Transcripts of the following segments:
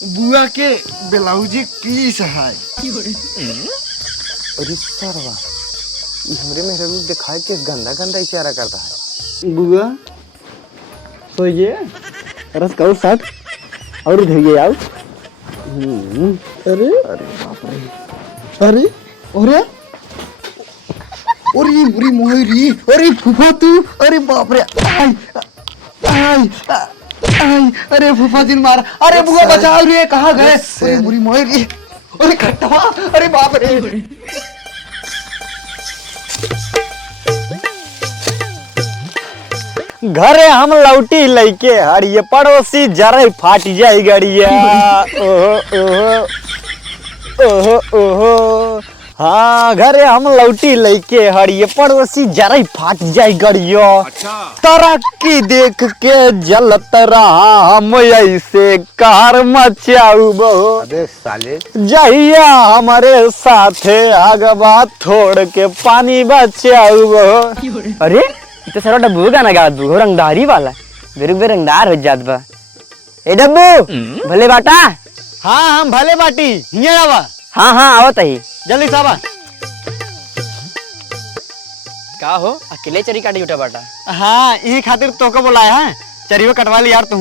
बुआ के ब्लाउजी की सहाय। अरे सरवा हमरे में रूप दिखाई के गंदा गंदा इशारा करता है। बुआ सोइए रस करो साथ और धोइए आओ। अरे अरे बाप रे, अरे अरे अरे बुरी मोहरी, अरे फूफा तू, अरे बाप रे, आई आई आई, अरे फूफा जी मार, अरे बुआ बचाओ रे, कहाँ गए? अरे बुरी मोहरी, अरे खट्टवा, अरे बाप रे। घरे हम लौटी लइके हर ये पड़ोसी जरा फाट जाई गड़िया। ओहो ओहो ओहो ओहो हाँ घरे हम लौटी लइके हर ये पड़ोसी जरा फाट जाई गड़िया। तरक्की देख के जलत रहा हम ऐसे कार मचाऊ बहो। अबे साले जहिया हमारे साथे आगवा छोड़ के पानी बचाऊ बहो। अरे तो सारा डब्बू गाना गात बू रंगदारी वाला बेरुग रंगदार हो जात बा। ए डब्बू भले बाटा। हाँ हम भले बाटी हिया आवा। हाँ हाँ आवत ही जल्दी सावा। का हो अकेले चरी काटी उठा बाटा? हाँ यही खातिर तो को बुलाया है, चरियो कटवा ली यार तू।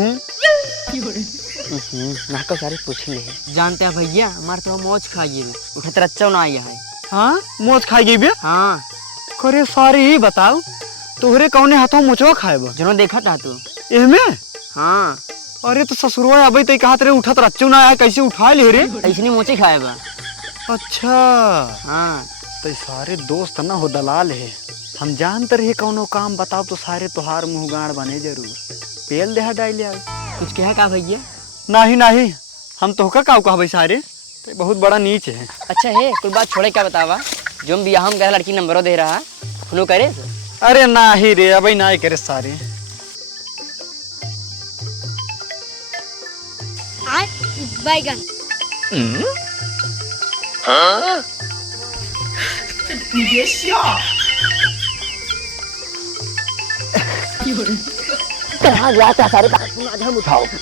ना को सारे पूछ ले जानते हैं भैया हमारे तो मौज खाइए उठे तेरा अच्छा ना आया है। हाँ मौज खाइए भी। हाँ करे सारी ही बताओ तोहरे कौने हाथों मुचवा खाए बा जनो देखा था तू एमे। हाँ अरे तो ससुरवा अबे तई कहा तेरे उठत रच्चू ना आया कैसे उठा ले रे? ऐसनी मोचे खाए बा। अच्छा हाँ तो सारे दोस्त ना हो दलाल है, हम जानते रहे कौनो काम बताओ तो सारे तोहार मुँह गाड़ बने जरूर पेल देहा डाल यार। कुछ कहा का भैया? नहीं नहीं हम तो का कहा भाई सारे तो बहुत बड़ा नीच है। अच्छा है कुछ बात छोड़े क्या बतावा जो हम बियाह हम कह लड़की नंबरों दे रहा सुनो करे। अरे ना ही रे अबे ना ही करे सारे। बैगन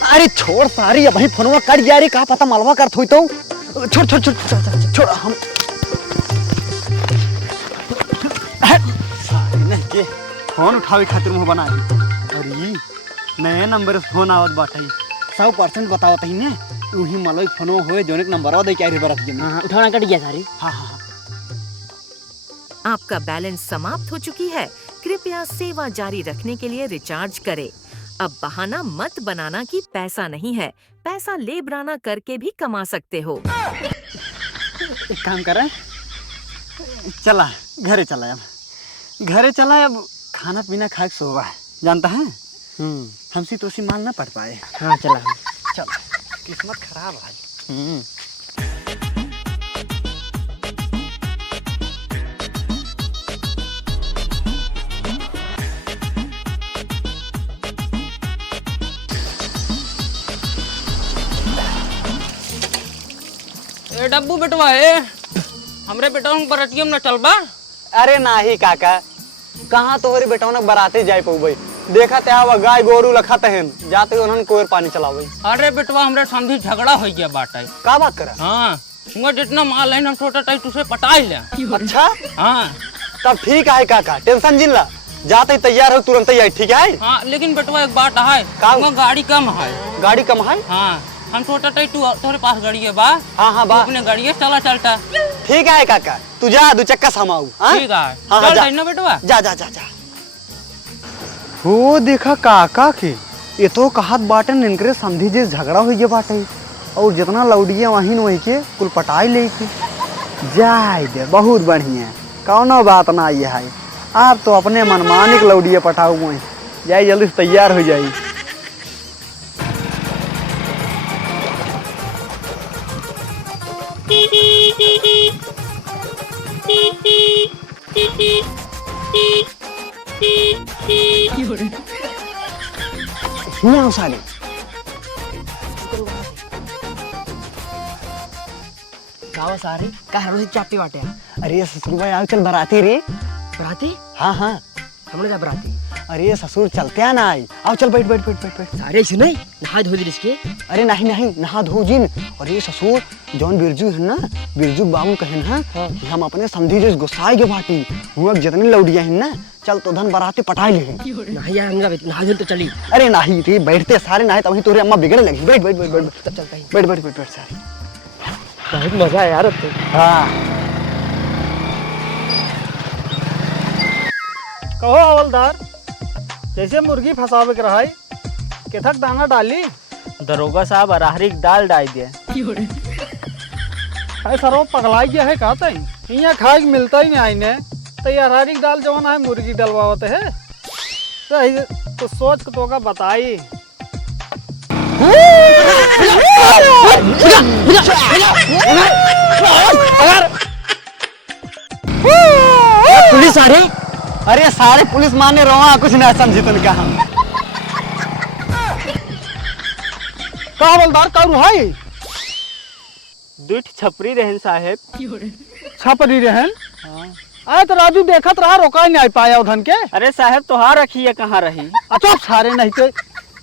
अरे छोड़ सारी अब फोनवा कट गया रे, कहा पता मलवा कर थोई तो छोड़ छोड़ छोड़ छोड़ हम के फोन उठावे खातिर मुंह बना। अरे नए नंबर से फोन आवत बाटे 100% बतावत ही ने उही मलई फोनो होए जोने के नंबरवा दे के रे बरत के। हां उठाना कट गया सारी। हां हां आपका बैलेंस समाप्त हो चुकी है, कृपया सेवा जारी रखने के लिए रिचार्ज करें। अब बहाना मत बनाना कि पैसा नहीं है, पैसा लेबराना करके भी कमा सकते हो। एक काम करें चला घरे चला अब घरे चला अब खाना पीना खा के सोवा है जानता है। हमसे तो माल ना पड़ पाए। हाँ चला चल किस्मत खराब है। ए डब्बू बेटवा है हमरे बेटवा बरतियम न चलबा। अरे नाही काका कहाँ तोहरी बेटा न बराते जाए पउबई देखा ते आवा गाय गोरू लखा तहन जाते उन्हन कोर पानी चलावे। अरे बेटवा हमरे संधि झगड़ा हो गया बाटे। का बात करा? हाँ हुआ जितना माल है हम छोटा टाइट उसे पटा ले। अच्छा हाँ तब ठीक है काका टेंशन जिन ला जाते तैयार हो तुरंत ही ठीक है। हाँ लेकिन बेटवा एक बात है गाड़ी कम है। गाड़ी कम है? हाँ हम छोटा टाइट तुम्हारे पास गाड़ी है बा? हाँ हाँ बा अपने गाड़ी चला चलता। ठीक है काका तू जा दो चक्का समाऊ। ठीक है चल ना बेटवा जा जा जा जा। वो देखा काका के ये तो कहत बाटन इनकरे समझी जे झगड़ा हुई जे बाटे और जितना लौडिया वहीं वहीं के कुल पटाई ले के जाए दे बहुत बढ़िया कौनो बात ना ये है। आप तो अपने मनमानिक लौडिया पटाऊ वहीं जाए जल्दी से तैयार हो जाए। सारे सारे का चापी बाटे। अरे ससुर भाई आओ चल बराती रे। बराती? हाँ हाँ हमने जा बराती। अरे ससुर चलते हैं ना आई। आओ चल बैठ बैठ बैठ बैठ बैठ। अरे सुने नहा धो दिल इसके। अरे नहीं नहीं नहा धो जिन। अरे ससुर जौन बिरजू है ना, बिरजू बाबू कहन है कि हम अपने समधी जो गुस्साए के बाटी हुआ जितने लौटिया है ना, चल तो धन बराते पटाई ले। नहीं यार हमरा नहा धो तो चली। अरे नहीं रे बैठते सारे नहाए तभी तोरे अम्मा बिगड़े लगी। बैठ बैठ बैठ बैठ तब चलता है। बैठ बैठ बैठ बैठ सारे। बहुत मजा है यार अब तो। हाँ कहो हवलदार, जैसे मुर्गी फंसावे के रहा केथक दाना डाली। दरोगा साहब अरहरी की दाल डाल दिया। है सरो पगलाई गया है कहते हैं यहाँ खाए के मिलता ही नहीं आईने तो ये अरहरी की दाल जवाना है मुर्गी डलवाते है तो सोच के तो का बताई। पुलिस आ रही। अरे सारे पुलिस माने रहा कुछ ना समझी तुम क्या हम का हवलदार का रुहाई दूठ छपरी रहन साहब। छपरी रहन। आए तो राजू देखत रहा रोका नहीं आ पाया उधन के। अरे साहब तोहार रखी है कहाँ रही। अच्छा सारे नहीं थे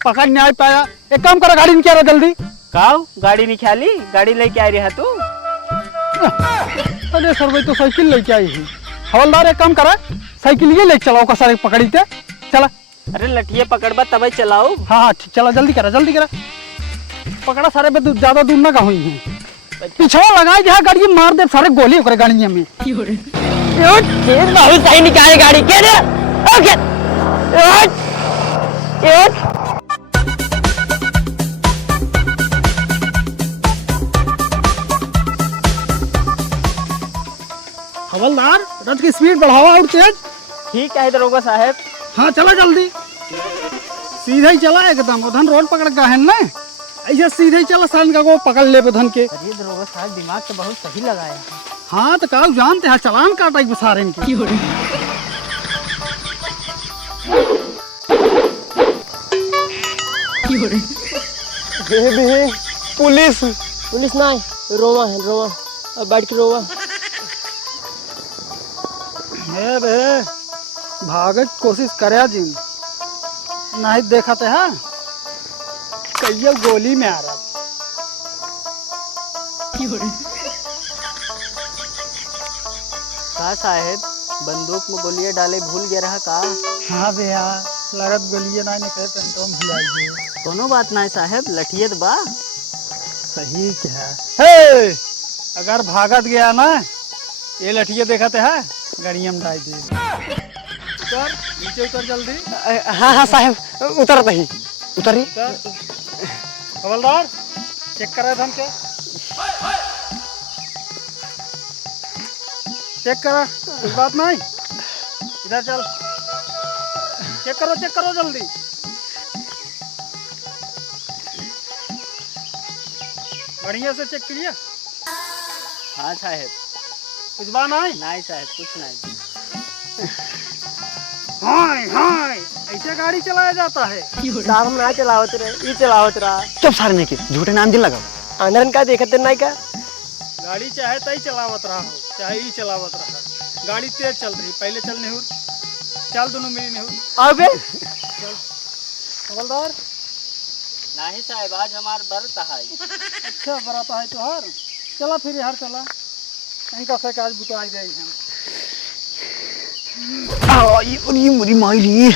पकड़ नहीं आ पाया। एक काम करो गाड़ी निकालो जल्दी। काव गाड़ी निकाली गाड़ी लेके आ रहा तू। अरे सर भाई तो साइकिल लेके आई है। हवलदार एक काम करा साइकिल ये लेके चलाओ का सारे पकड़ी थे चला। अरे लठिए पकड़बा तब चलाओ। हाँ हाँ ठीक चला जल्दी करा पकड़ा सारे पे ज्यादा दूर ना का हुई है। पिछवा लगाए जहाँ गाड़ी मार दे सारे गोली ओकरे गाड़ी में। बहुत सही निकाले गाड़ी के रे। ओके हवलदार रथ की स्पीड बढ़ावा और तेज। ठीक है दरोगा साहब। हाँ चला जल्दी सीधा ही चला एकदम उधन रोड पकड़ का है ना ऐसे सीधे ही चला साइन का वो पकड़ ले उधन के। अरे दरोगा साहब दिमाग तो बहुत सही लगाया है। हाँ तो काल जानते हैं चलान काटा एक सारे इनके। पुलिस पुलिस ना रोवा है रोवा अब बैठ के रोवा। बे भागे की कोशिश करे जिन नहीं देखा थे। हाँ कई गोली में आ रहा। का साहब बंदूक में गोलियां डाले भूल गया रहा का। हाँ भैया लागत गोलियां ना निकले पेंटों में भुलाई। कोनो बात ना साहब लठियत बा। सही क्या है अगर भागत गया ना ये लठिया देखा थे है गाड़िया में डाल दे। उतर नीचे उतर जल्दी। हाँ हाँ साहब उतर ही उतरी। हवलदार चेक करा धन के चेक करा कुछ बात नहीं। इधर चल चेक करो जल्दी। बढ़िया से चेक करिए। हाँ साहब कुछ बात नहीं। नहीं साहब कुछ नहीं। हाँ ऐसे गाड़ी चलाया जाता है। साहब हम ना चलावत रहे ई चलावत रहा। चुप सारे नहीं के झूठे नाम दिन लगाओ। अंदर का देखते नहीं का। गाड़ी चाहे तई चलावत रहा हो चाहे ई चलावत रहा गाड़ी तेज चल रही पहले चल नेहुर चल दोनों मिली नेहुर। अबे हवलदार नहीं साहब आज हमार बरत है। अच्छा बराता है त्योहार चला फिर यार चला कहीं का से आज बुतवाई जाए हम। अरे मुरी मारी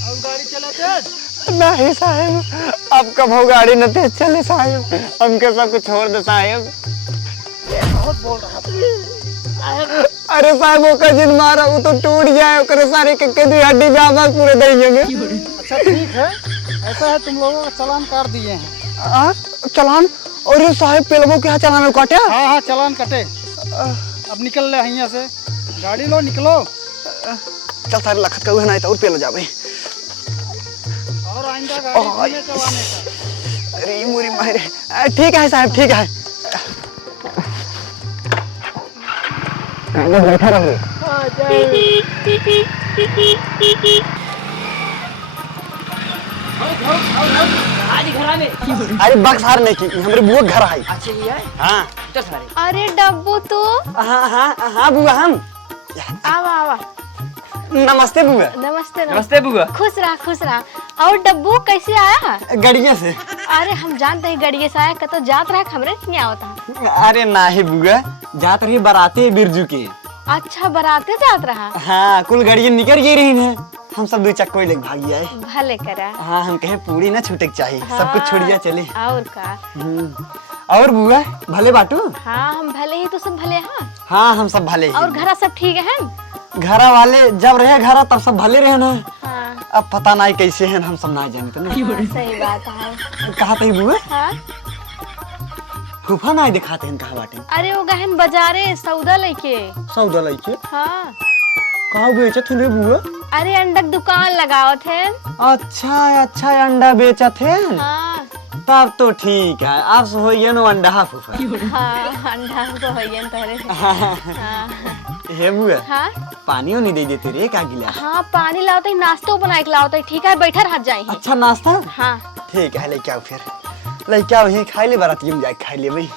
और गाड़ी चला तेज। नहीं साहब अब कब हो गाड़ी न तेज चले साहब हमके सब कुछ छोड़ दे साहब। बहुत बोल रहा था। अरे साहब वो जिन मारा वो तो टूट जाए ओकरे सारे के हड्डी पे आवाज पूरे देंगे। अच्छा ठीक है ऐसा है तुम लोगों का चालान काट दिए हैं। चलान और ये साहब पेलवो के यहाँ चलान काटे। हाँ चालान कटे। अब निकल ले यहाँ से गाड़ी लो निकलो। चल सारे लखत का नहीं तो और पेलो जावे। और आइंदा गाड़ी धीमे चलाने का। अरे मुरी मारे ठीक है साहब ठीक है। बैठा रहो। आज घर में अरे बक्स हार नहीं की हमारे बुआ घर आई। अच्छे ही है हाँ तो सारे अरे डब्बू तू हाँ हाँ हाँ बुआ हम। आवा आवा। नमस्ते बुआ। नमस्ते नमस्ते बुआ। खुश रहा। और डब्बू कैसे आया? गड़िया से। अरे हम जानते हैं गड़िए से आया, कतो जात रहा हमरे नहीं आवता। अरे नाही बुआ जात रही बाराती बिरजू के। अच्छा बराते जात रहा। हाँ कुल गाड़ियाँ निकल गई रही है, हम सब दो चक्को लेके भाग आए। भले करा। हाँ हम कहे पूरी ना छूटे चाहिए, सब कुछ छोड़िया चले। और का? और बुआ भले बाटू? हाँ हम भले ही तो सब भले। हाँ हाँ हम सब भले ही। और घरा सब ठीक है? घरा वाले जब रहे घरा तब सब भले रहे ना। हाँ अब पता नहीं कैसे हैं, हम सब ना जाने तो नहीं। हाँ, सही बात है। कहा थे बुआ? हाँ फूफा ना दिखाते हैं कहा बाटे। अरे वो गहन बाजारे सौदा लेके। सौदा लेके? हाँ कहाँ बेचे थे बुआ? अरे अंडा दुकान लगाओ थे। अच्छा अंडा बेचा थे। हाँ तब तो ठीक है, अब से होइए नो अंडा फूफा। हाँ अंडा तो होइए तोरे। हाँ हे बुआ हाँ पानी नहीं दे देते रे का गिलास? हाँ पानी लाओ तो नाश्तो बना के लाओ तो ठीक है, बैठा रह जाए। अच्छा नाश्ता? हाँ ठीक है लेके आओ, फिर लेके आओ, यही खाई ले बाराती में जाके खाई ले भाई।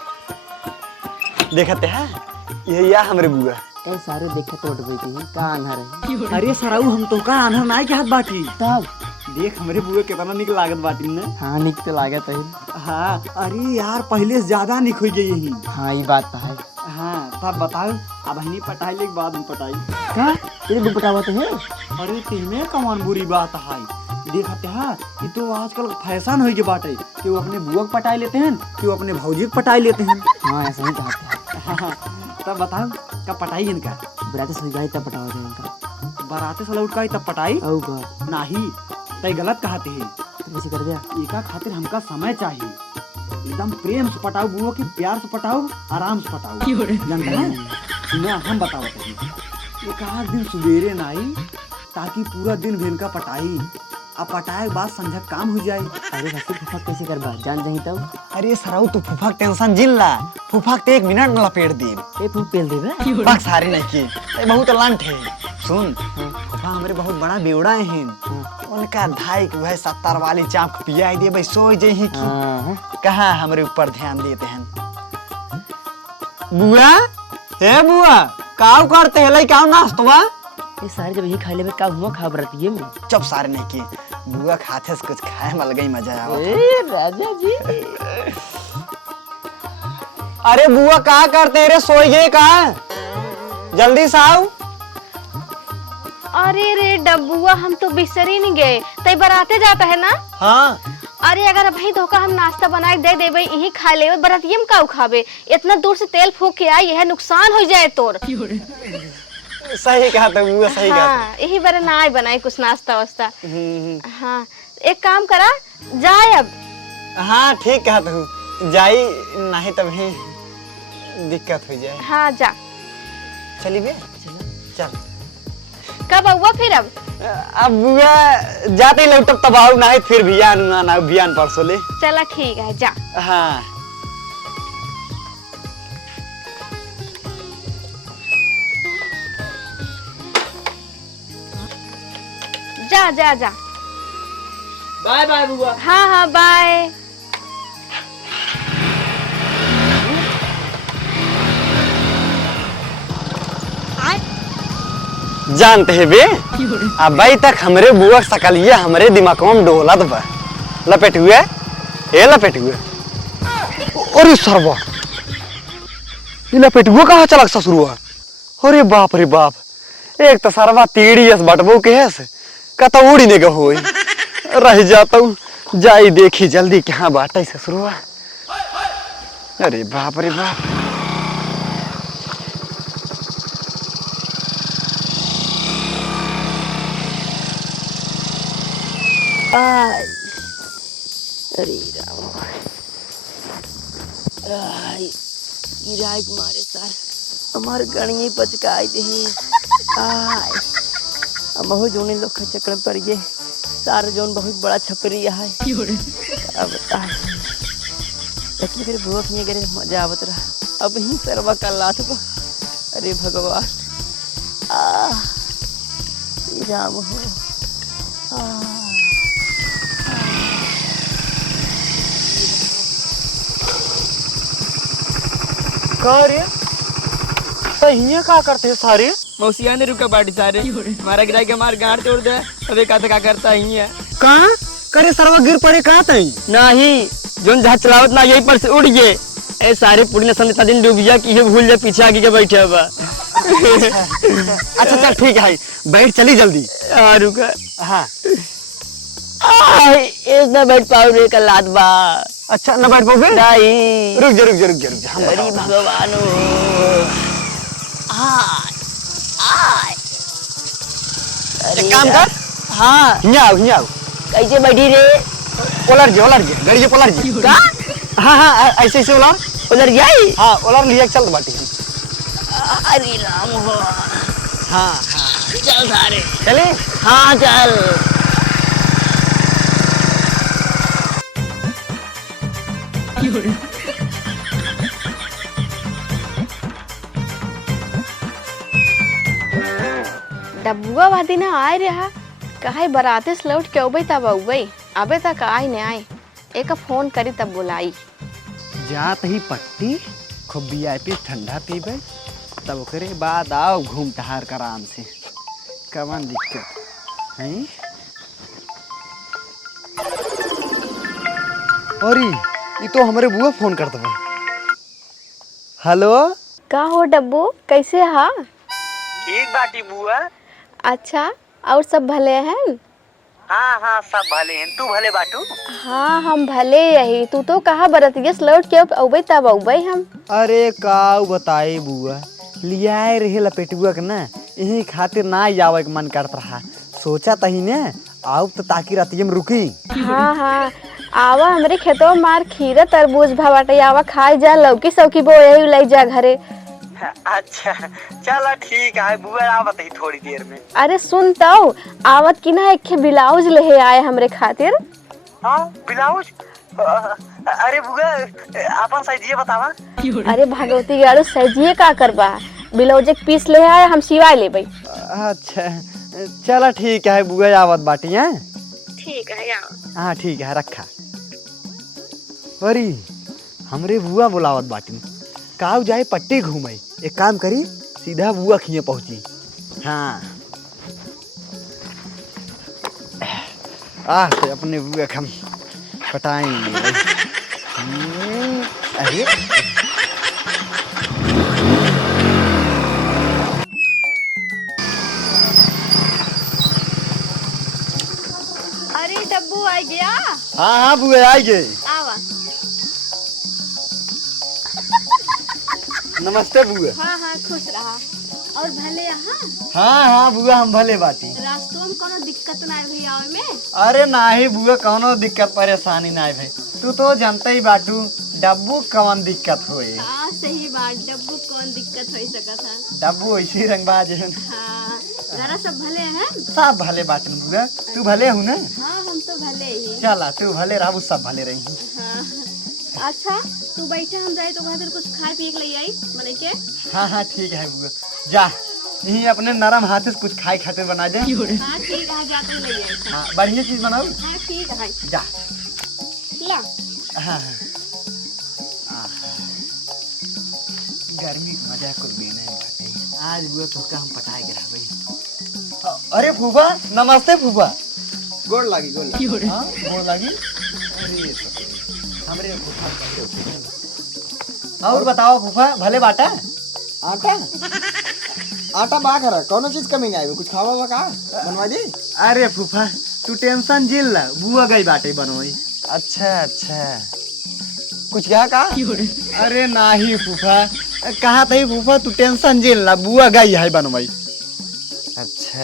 देखते हैं ये या हमारे बुआ ए सारे देखे तो उठ गई का अनहर है। अरे सराऊ हम तो का अनहर नाई के हाथ बाटी तब देख हमारे बुआ कितना निक लागत बाटी ने। हाँ निक तो लागत है। हाँ अरे यार पहले से ज्यादा निक हो गई यही। हाँ ये बात तो है। हाँ तब बताओ अब हनी पटाई ले के बाद हम पटाई का तेरे दुपटावत है। अरे तिहने कमान बुरी बात है। देखते हैं ये तो आजकल फैशन हो गई बाटे कि वो अपने बुआ को पटाई लेते हैं कि वो अपने भौजी को पटाई लेते हैं। हाँ ऐसा ही चाहते हैं। हाँ तब बताओ कब पटाई इनका? बराते सो जाए तब पटावत है इनका। बाराते साला उठका तब पटाई औ का नहीं तय गलत कहते हैं। कैसे कर दिया? एका खातिर हमका समय चाहिए, एकदम प्रेम से पटाओ बुआ की, प्यार से पटाओ, आराम से पटाओ, जानते हैं ना। हम बताओ एक आध दिन सवेरे नाई ताकि पूरा दिन भेन का पटाई, अब पटाए के बाद संझा काम हो जाए। अरे रस्सी फुफा कैसे करबा जान जाही तब। अरे सराऊ तू फूफा टेंशन जिन ला, फूफा के 1 मिनट में लपेट दे। ए फूफ पेल देबे। बक सारी नहीं की ये बहुत लंट है। सुन फूफा हमारे बहुत बड़ा बेवड़ा है, उनका धाई के वह 70 वाली चाप पियाई दे भाई सो जही की। हां कहाँ हमारे ऊपर ध्यान देते हैं। बुआ हे बुआ काव करते है लाई काव नाश्तवा? ये सारे जब यही खा लेबे का हुआ खा बरतिए में। चुप सारे नहीं की, बुआ खाते से कुछ खाए में अलग ही मजा आवा। ए राजा जी अरे बुआ का करते रे, सोइए का जल्दी से आओ। अरे रे डब्बुआ हम तो बिसर ही नहीं गए, तय बराते जाता है ना। हाँ अरे अगर भाई धोखा हम नाश्ता बना के दे देबे यही खा लेबे, बरातिये में का खाबे, इतना दूर से तेल फूक के आई है, नुकसान हो जाए तोर। सही कहा था बुआ, सही कहा। हाँ यही बार ना बनाई कुछ नाश्ता वास्ता। हाँ एक काम करा जाए अब। हाँ ठीक कहा तू, जाई नहीं तभी दिक्कत हो जाए। हाँ जा। चली बे चल। कब आऊआ फिर? अब बुआ जाते लौटब तब आओ, नहीं फिर बियान परसों ले। चला ठीक है जा। हाँ जा जा जा। बाय बाय बुआ। हाँ हाँ बाय। जानते है बे अब भाई तक हमरे बुआ सकलिया हमरे दिमागों में डोलत बा। लपेट हुए ये लपेट हुए। अरे सरवा ये लपेट हुआ कहाँ चला ससुरुआ? अरे बाप रे बाप, एक तो सरवा तीड़ी एस बटबो के है कत उड़ी ने होई रह जाता हूँ। जाई देखी जल्दी कहाँ बाटे ससुरुआ। अरे बाप रे बाप। आई अरे राम आई गिराई मारे सर हमारे गणिये पचकाई दे। आई अब बहुत जोने लोग का चक्कर पर ये सारे जोन बहुत बड़ा छपरी है। अब बता लेकिन मेरे बुआ के गरे मजा आवत रहा। अब ही सरवा का लात बा। अरे भगवान राम हो। रे तो हिया का करते हैं सारे? मौसिया ने रुका बाटी सारे मारा गिरा के मार गाड़ तोड़ दे अबे का करता ही है कहाँ करे सरवा गिर पड़े कहाँ तई? नहीं जोन जहाज चलावत ना यही पर से उड़ गए ए सारे पूरी नस्ल इतना दिन डूब गया कि ये भूल जाए पीछे आगे के बैठे अब। अच्छा चल ठीक है बैठ चली जल्दी। हाँ रुका हाँ इसमें बैठ पाओ रे कल रात बा। अच्छा न बैठ पाओगे? नहीं रुक जा रुक जा रुक जा रुक जा हम अरे भगवान एक काम कर हाँ हिया आओ कैसे बैठी रे? उलर जा गाड़ी उलर जा का हाँ हाँ ऐसे ऐसे उलर उधर जाई? हाँ उलर लिया चल बाटी अरे राम हो हाँ चल सारे चले हाँ चल। डब्बुआ वादी ना आए रहा कहे बराते से लौट के अबे तब अबे अबे तक आए न आए एक फोन करी तब बुलाई। जात ही पट्टी खूब वीआईपी ठंडा पीबे तब ओकरे बाद आओ घूम टहार कर आराम से कवन दिक्कत है। अरे ये तो हमारे बुआ फोन कर दबा। हेलो का हो डब्बू कैसे हा? ठीक बाटी बुआ। अच्छा और सब भले हैं? हाँ हाँ सब भले हैं तू भले बाटू? हाँ हम भले यही तू तो कहा बरतियस लौट के अबे तब अबे हम। अरे काऊ बताई बुआ लिया रहे लपेटुआ के ना यही खातिर ना आवे के मन करत रहा सोचा तही ने आओ तो ताकि रातियम रुकी। हाँ हाँ आवा हमरे खेतों मार खीरा तरबूज भावाटे आवा खाए जा लौकी सौकी बो यही ले जा घरे। अच्छा चलो ठीक है बुआ आवत ही थोड़ी देर में। अरे सुन तो आवत की ना एक ब्लाउज ले आए हमरे खातिर। हाँ ब्लाउज? अरे बुआ अपन साइज बतावा। अरे भागवती गारू सजिए का करबा ब्लाउज एक पीस ले आए हम सिवाय लेबै। अच्छा चलो ठीक है बुआ आवत बाटी है। ठीक है यार। हाँ ठीक है रखा। अरे हमरे बुआ बुलावत बाटी काऊ जाए पट्टी घूमे एक काम करी सीधा बुआ खिए पहुंची। हाँ से अपने बुआ हम पटाएंगे। अरे अरे डब्बू आ गया। हाँ हाँ बुआ आई गए। आवा। नमस्ते बुआ। हाँ हाँ खुश रहा और भले यहाँ। हाँ हाँ बुआ हम भले बाटी। रास्तों में कोनो दिक्कत ना भई आवे में? अरे नाही बुआ कौनो दिक्कत परेशानी ना भाई तू तो जानते ही बाटू डब्बू कौन दिक्कत होए। हाँ सही बात डब्बू कौन दिक्कत हो सकत है। डब्बू ऐसी रंगबाज है। हाँ जरा सब भले हैं? सब भले बाटन बुआ तू भले हूँ ना? हाँ हम तो भले ही। चला तू भले रहू सब भले रही। हाँ अच्छा तू बैठे हम जाए तो खातिर कुछ खाए पिए के लिए आई मने के। हाँ हाँ ठीक है बुआ जा यही अपने नरम हाथ से कुछ खाए खाते बना दे। हाँ ठीक है जाते ले आई। हाँ बढ़िया चीज बनाओ। हाँ ठीक है जा। ला। हाँ गर्मी का मजा कुछ भी नहीं बाटे आज बुआ तो हम पटाए गिरा भाई। अरे फूफा नमस्ते फूफा। गोड़ लागी हाँ गोड़ लागी। अरे हमरे फूफा और बताओ फूफा भले बाटा? आटा आटा बा खरा कौनो चीज कमी नहीं आई कुछ खावा बा का बनवा दी। अरे फूफा तू टेंशन झेल ला बुआ गई बाटे बनवाई। अच्छा अच्छा कुछ कहा का? अरे नाही फूफा कहा था फूफा तू टेंशन झेल ला बुआ गई है बनवाई। अच्छा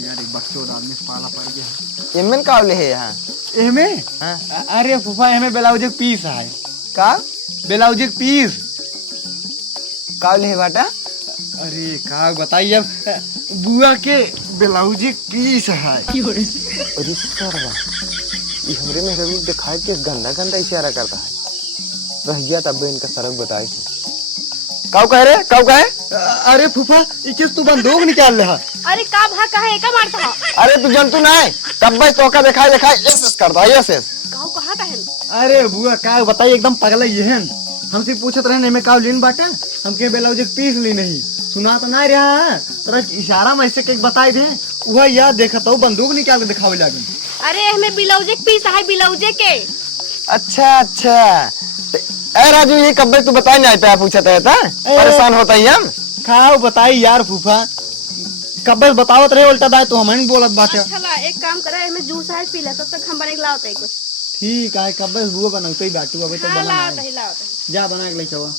यार एक बच्चों आदमी पाला पड़ गया। एमन का ले है यहाँ? एमे हाँ? अरे फूफा एमे ब्लाउज एक पीस है। का ब्लाउज एक पीस का ले है बाटा? अरे का बताइए अब बुआ के ब्लाउज एक पीस है। अरे सरवा ये हमरे में रवि दिखाई के गंदा गंदा इशारा करता है रह गया तब इनका सरक बताई काऊ कह रहे काऊ कहे? अरे फूफा ये किस तू बंदूक निकाल रहा? अरे का भा कहा एका मारता हो? अरे तू जंतु ना है तब भाई तोका दिखाई एस करता है एस काऊ कहा कहन? अरे बुआ का बताइए एकदम पगला ये है। हमसे पूछत रहे नहीं में का लीन बाटे हमके ब्लाउज पीस ली नहीं सुना तो नहीं रहा है तोरा इशारा में ऐसे के बताई दे वह याद देखत हो बंदूक निकाल के दिखावे लागे अरे हमें ब्लाउजे के पीस है ब्लाउजे के। अच्छा अच्छा ए राजू ये कब तू बता नहीं पाया पूछा था परेशान होता ही हम खाओ बताई यार फूफा कब बतावत रहे उल्टा दाय तो हम नहीं बोलत बाटे। अच्छा एक काम करे हमें जूस है पी ले तब तक हम बने के लाओते कुछ। ठीक है कब वो बनाते ही बाटू अभी तो हाँ, बना लाओते है ही लाओते जा बना के ले चवा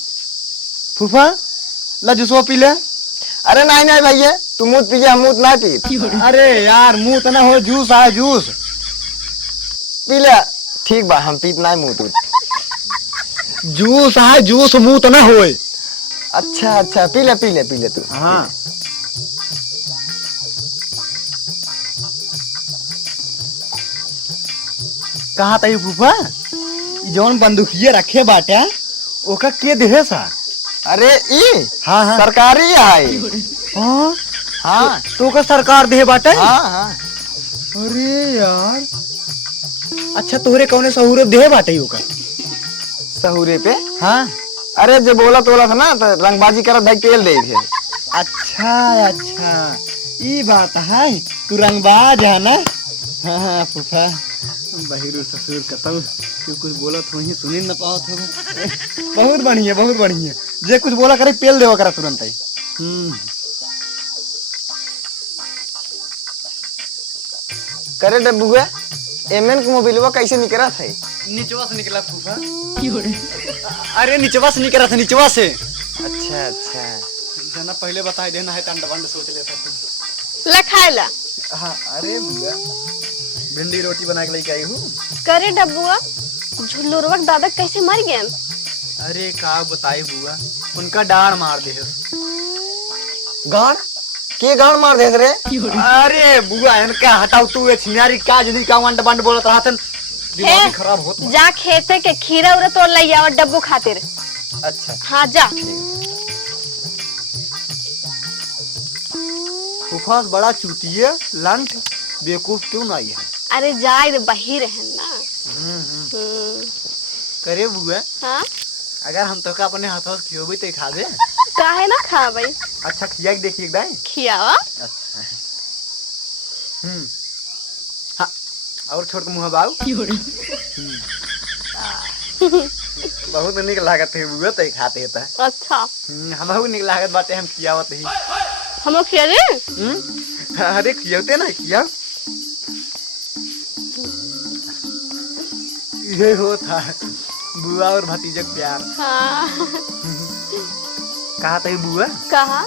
फूफा ला जूसवा पी ले। अरे नहीं नहीं भैया तू मूत पीजिए हम मूत ना पी अरे यार मुंह तो ना हो जूस है जूस पी ले ठीक बा हम पीत नहीं मूत जूस है जूस मुंह तो ना होए। अच्छा अच्छा पी ले तू हाँ कहा था फूफा जौन बंदूकिये रखे बाटे ओका के देहे सा। अरे ई हाँ हाँ सरकारी है हाँ हाँ तो का सरकार देहे बाटे। हाँ हाँ अरे यार अच्छा तोहरे कौने सहूरे देहे बाटे ओका। सहूरे पे हाँ अरे जो बोला था ना तो रंगबाजी कर भाई तेल दे थे। अच्छा अच्छा ई बात है तू रंगबाज है ना। हाँ हाँ फूफा बहिरू ससुर कतौ तू कुछ बोलत हो ही सुनी न पावत हो बहुत बढ़िया जे कुछ बोला करे पेल देवा करा तुरंत ही। करे डब्बुआ एमएन के मोबाइलवा कैसे निकला था नीचवा से निकला फूफा अरे नीचवा से निकला था नीचवा से। अच्छा अच्छा जना पहले बता देना है टंड बंड सोच लेता तू ला खाए ला। हाँ अरे बुआ भिंडी रोटी बना के लेके आई हूँ। करे डब्बुआ झुल्लुरवा के दादा कैसे मर गए। अरे का बताई बुआ उनका डांड मार दे। गाड़ के गाड़ मार दे रे। अरे बुआ इनका हटाओ तू ये छिनारी का जनी का वंड बंड बोलत रहतन दिमाग खराब होत। जा खेते के खीरा उरा तोड़ लई आवा डब्बू खातिर। अच्छा हाँ जा फूफास बड़ा चूतिया लंट बेवकूफ क्यों नहीं है। अरे जाए बही रहन ना। करे बुआ हाँ अगर हम तो का अपने हाथों से खियोबे तो खा दे। काहे ना खा भाई अच्छा खिया के देखिए एक दाई। खियावा। अच्छा हाँ और छोड़ के मुँह बाऊ बहुत निक लागत है बुआ तो खाते था। अच्छा हम बहुत निक लागत बाटे हम खियावत ही। हम खिया रे। अरे खियावते ना खिया ये होता बुआ और भतीजा का प्यार। हाँ कहा था बुआ कहा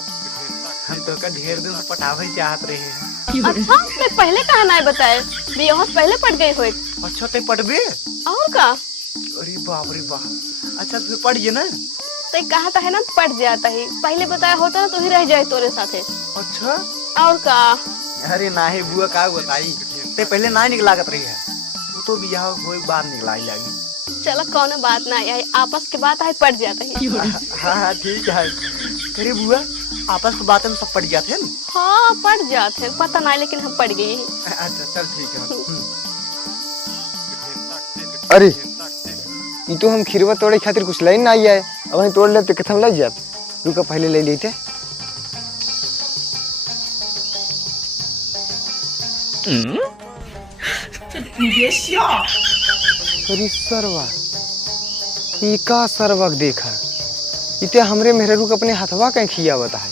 हम तो का ढेर दिन से पटावे चाहत रहे हैं। अच्छा मैं पहले कहा ना बताए बियाह से पहले पट गई हो। अच्छा ते पटबे और का अरे बाप रे बाप अच्छा तू पढ़िए ना तो कहा था है ना पट जाता ही पहले बताया होता ना तो ही रह जाए तोरे साथे। अच्छा और का अरे नाही बुआ का बताई ते पहले ना निक लागत रही है वो तो बियाह होए के बाद निकलाई लगी। चलो कौन बात ना आई आपस के बात है पट जाता ही। हाँ हाँ ठीक है करे बुआ आपस की बातें में सब पड़ जाते हैं ना। हाँ पट जाते हैं पता नहीं लेकिन हम पड़ गए। अच्छा चल ठीक है। अरे ये तो हम खीरवा तोड़े खातिर कुछ लाइन नहीं आए अब हम तोड़ ले तो कथम लग जात रुका पहले ले लेते। अरे सरवा ये का सरवक देखा इते हमरे मेहरू को अपने हथवा कहीं खियावत है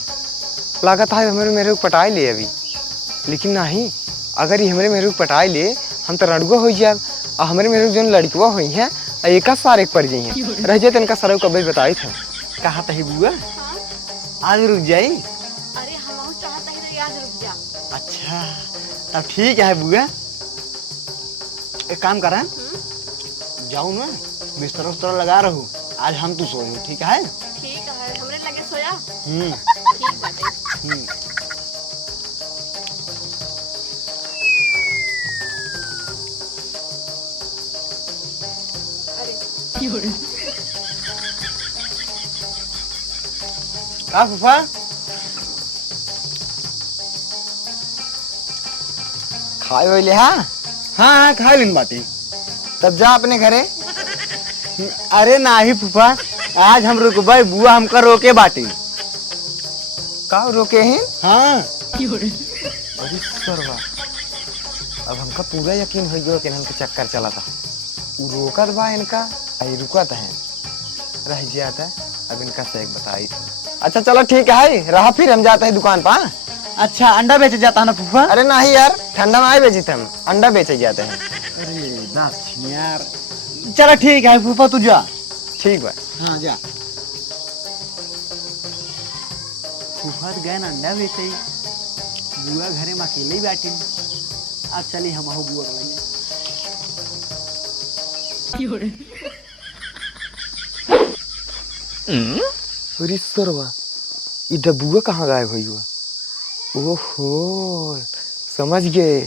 लागत है हमरे मेहरू पटाए ले अभी लेकिन नहीं अगर ये हमरे मेहरू पटाए ले हम तो रणगो हो जाए और हमारे मेरे जो लड़कवा हुई हैं एक सारे पड़ जाई हैं रह जाते इनका सरव कभी बताई था। कहा था बुआ आज रुक जाई। अरे हम चाहता है आज रुक जा। अच्छा तब ठीक है बुआ एक काम करें जाऊँ ना बिस्तर उस्तर लगा रहूँ आज हम तू सोए ठीक है। ठीक है हमरे लगे सोया। ठीक बाटे। का फूफा खाए हुए ले हाँ हाँ हाँ खा लेन बाटी। तब जा अपने घरे। अरे नाही फूफा आज हम रुकबे, बुआ हमका रोके बाटी। का रोके हैं? हाँ अरे सरवा, अब हमका पूरा यकीन हो गया कि हमके चक्कर चला था। वो रोकत बा इनका, आई रुकत है, रह जाता है। अब इनका से एक बताई। अच्छा चलो ठीक है, रहा फिर हम जाते हैं दुकान पर। अच्छा, अंडा बेचे जाता है ना फूफा? अरे नहीं यार, ठंडा में आए बेचते हम, अंडा बेचे जाते हैं। अरे दाक्षिण यार, चलो ठीक है फूफा, तू जा। ठीक बा। हाँ जा। फूफा तो गए ना अंडा बेचे, बुआ घरे में अकेले ही बैठी। अब चली हम हो बुआ के लगे। अरे सरवा, ये डब्बुआ कहाँ गायब हुई हुआ? ओहो, समझ गए।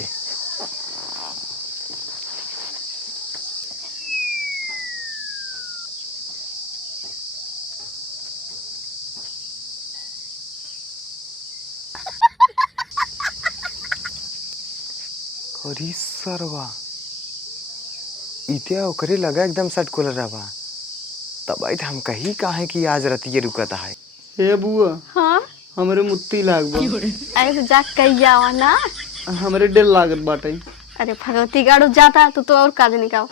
अरे सरवा, इते ओकरे लगा एकदम सट कोलर रहा। तब आई हम कही काहे कि आज रतिये रुकता है। ए बुआ, हाँ हमरे मुत्ती लागबा, ऐसे जा कही जावा ना। हमरे डेल लागत बाटे। अरे भगवती गाड़ू जाता तो और काज निकाल।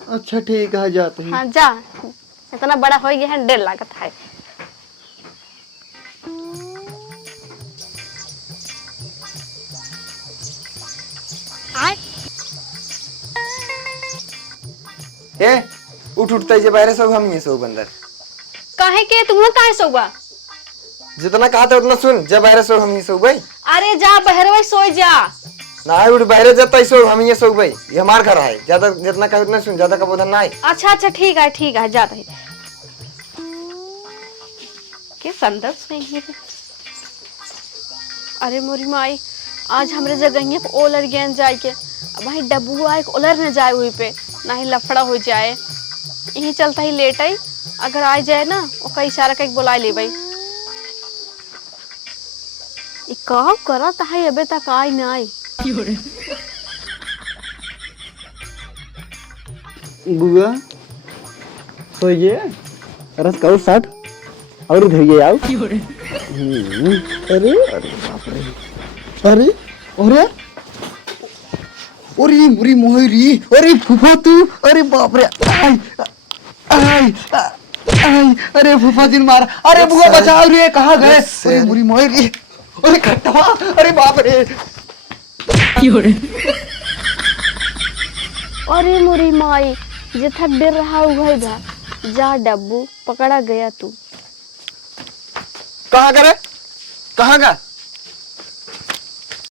अच्छा ठीक है, जाते हैं। हाँ जा, इतना बड़ा हो गया है, 1.5 लागत है। ए उठ उठता जे बाहर सब हम ये सब अंदर। काहे के तुम्हें काहे सोबा? जितना कहा था उतना सुन, जब बाहर सब हम ये सब भाई। अरे जा बहरवे सोई जा। ना उठ बाहर जाता सब हम ये सब भाई, ये हमार घर है। ज्यादा जितना कहा उतना सुन, ज्यादा का बोधन ना है। अच्छा अच्छा ठीक है जाता है। के संदर्भ नहीं है। अरे मोरी माई, आज हमरे जगह पे ओलर गेन जाए के। अब भाई डब्बू आए ओलर न जाए वही पे, ना ही लफड़ा हो जाए। यही चलता ही लेट आई, अगर आ जाए ना ओका इशारा करके बुला ले भाई। ये कब करत है, अबे तक आई ना आई। बुआ सोइए, रस करो 60 और धोइए आओ। अरे अरे बाप रे, अरे अरे अरे मुरी मोहरी, अरे फूफा तू, अरे बाप रे, आई आई आई, अरे फूफा जी ने मारा। अरे बुआ बचाओ रे, कहाँ गए? अरे मुरी मोहरी, अरे खट्टा, अरे बाप रे। अरे मोरी माई, जे थक डर रहा हुआ था। जा डब्बू, पकड़ा गया तू। कहाँ करे, कहाँ का?